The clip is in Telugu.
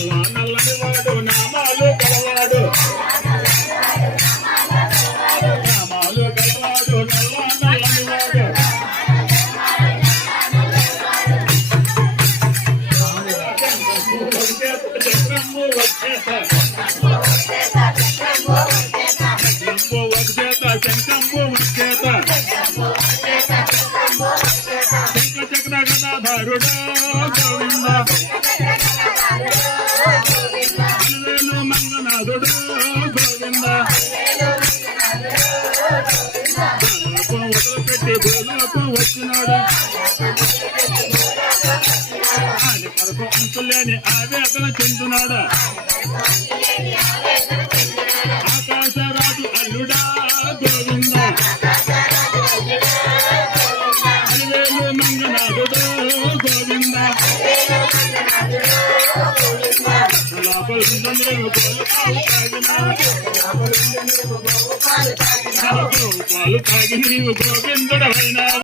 నల్లని వాడు నామాలు గలవాడు నామాలు గలవాడు నల్లని వాడు చక్రము వచ్చేత శంఖంబు వచ్చేత శంఖ చక్ర గదాధరుడా గోవింద వేలు మంగనాథుడు గోవింద వదిలిపెట్టి భూలోకం వచ్చినాడు ఆయన కొరకు అంతులేని ఆవేదన చెందునాడు ఆకాశరాజు అల్లుడా గోవింద అలివేలు మంగనాథుడు గోవింద పాలు తాగి నీవు గోవిందుడవైనా